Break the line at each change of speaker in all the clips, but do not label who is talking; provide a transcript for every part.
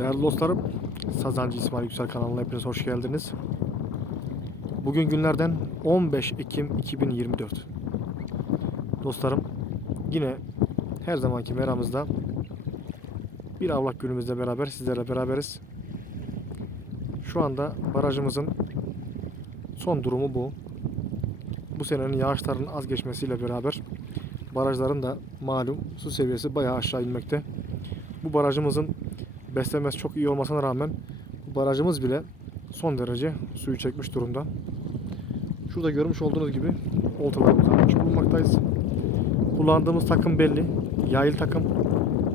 Değerli dostlarım, Sazancı İsmail Yüksel kanalına hepiniz hoş geldiniz. Bugün günlerden 15 Ekim 2024. Dostlarım, yine her zamanki meramızda bir avlak günümüzle beraber sizlerle beraberiz. Şu anda barajımızın son durumu bu. Bu senenin yağışların az geçmesiyle beraber barajların da malum su seviyesi bayağı aşağı inmekte. Bu barajımızın beslemesi çok iyi olmasına rağmen barajımız bile son derece suyu çekmiş durumda. Şurada görmüş olduğunuz gibi oltalarımızı açmış bulunmaktayız. Kullandığımız takım belli. Yayıl takım.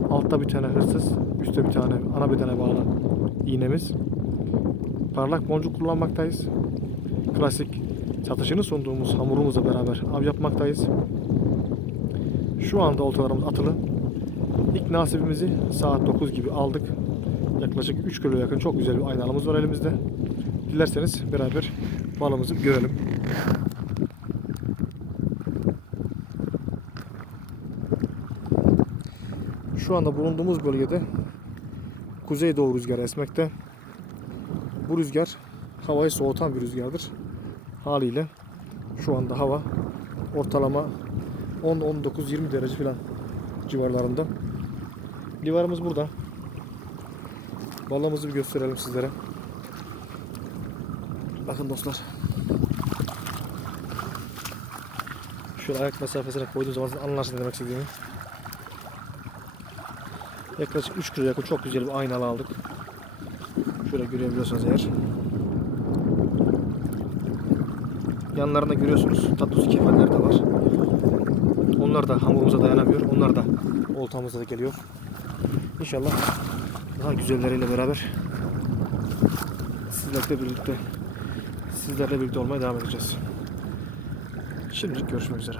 Altta bir tane hırsız, üstte bir tane ana bedene bağlı iğnemiz. Parlak boncuk kullanmaktayız. Klasik satışını sunduğumuz hamurumuzla beraber av yapmaktayız. Şu anda oltalarımız atılı. İlk nasibimizi saat 9 gibi aldık. Yaklaşık 3 kilo yakın çok güzel bir aynalımız var elimizde. Dilerseniz beraber balımızı görelim. Şu anda bulunduğumuz bölgede kuzeydoğu rüzgarı esmekte. Bu rüzgar havayı soğutan bir rüzgardır. Haliyle şu anda hava ortalama 10-19-20 derece falan civarlarında. Livarımız burada. Balığımızı bir gösterelim sizlere. Bakın dostlar. Şöyle ayak mesafesine koyduğum zaman siz demek istediğimi. Yaklaşık 3 kilo yakın çok güzel bir aynalı aldık. Şöyle görebiliyorsunuz eğer. Yanlarında görüyorsunuz tatlı su kemerler de var. Onlar da hamurumuza dayanamıyor. Onlar da oltamıza da geliyor. İnşallah daha güzelleriyle beraber sizlerle birlikte sizlerle birlikte olmaya devam edeceğiz. Şimdilik görüşmek üzere.